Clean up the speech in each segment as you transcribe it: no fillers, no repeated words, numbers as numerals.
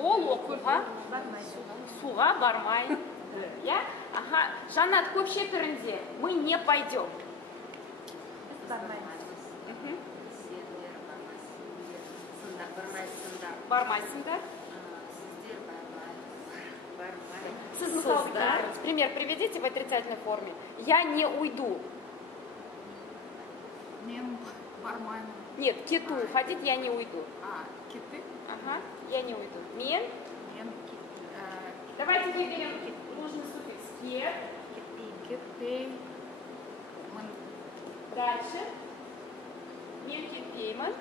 Ол оқуға, суға бармай. Я? Ага. Жанат, көпше түрінде мы не пойдем. Бармайсыңдар. Сыздар. Пример приведите в отрицательной форме. Я не уйду. Нет, кету уходить я не уйду. Кеты? Ага, я не уйду. Мен. Давайте выберем нужный суффикс. Кет. Кетпей. Дальше. Мен кетпеймін.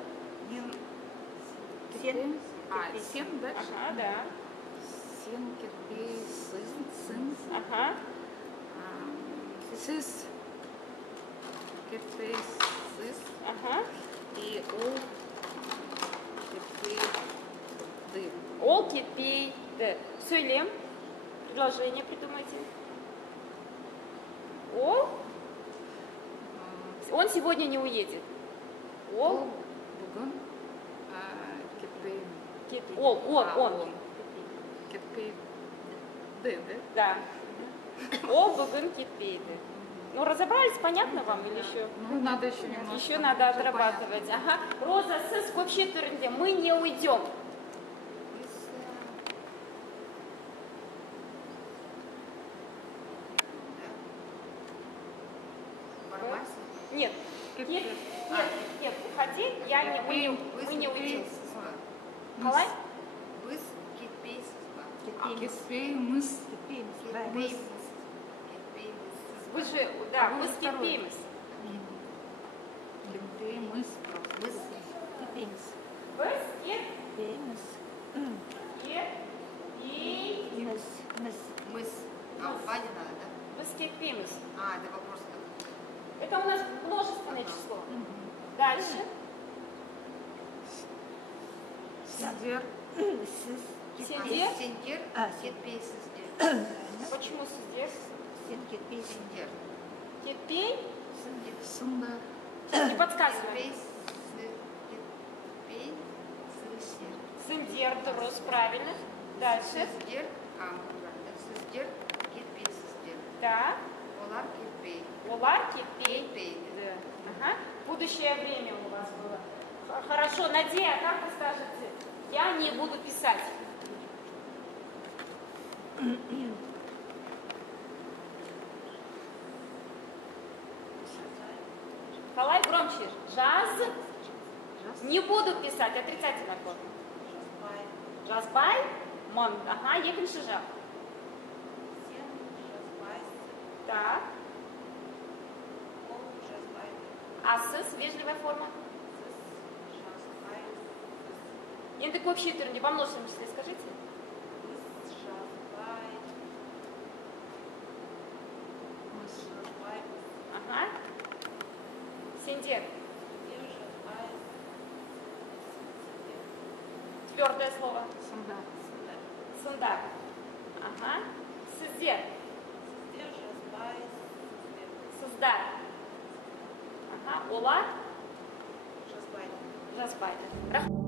Сен. Сен, да? Ага, да. Сен кетпей, сын. Ага. Сіз кетпей, сіз. Ага. И ол кетпейді. Ол кетпейді. Сөйлем. Предложение придумайте. Он сегодня не уедет. Ол бүгін кетпейді. Он. Кетпейді, да? Да. Ол бүгін кетпейді. Ну, разобрались, понятно вам или еще? Ну, надо еще немножко. Еще надо отрабатывать. Ага. Роза, сіз көпше түрінде мы не уйдем. Нет. Нет, уходи, мы не уйдем. Қалай? Біз кетпейсіз ба? Кетпейміз. Вы же, да, мы кетпейміз. Кетпейміз. Біз кетпейміз. Ваня надо, да? Біз кетпейміз. Это вопрос. Это у нас множественное число. Дальше. Сендер. Сендер. Кетпейсіздер. Почему сіздер? Сендер. Кетпей? Сындар. Не подсказывай. Сендер, дұрыс, правильно. Дальше. Сіздер. Сіздер кетпейсіздер. Да. Олар кетпей. Олар кетпейді. Ага. Будущее время у вас было. Хорошо, Надея, как вы скажете? Я не буду писать. Қалай громче. Не буду писать. Отрицательная форма. Жазбай. Мон. Ага, екінші жақ. Так. А сіз, вежливая форма? Енді көпше түрінде, во множественном числе скажите. Ага. Сендер. Твердое слово. Сындар. Ага. Сіздер. Сыздар. Ага. Олар. Жазбайды.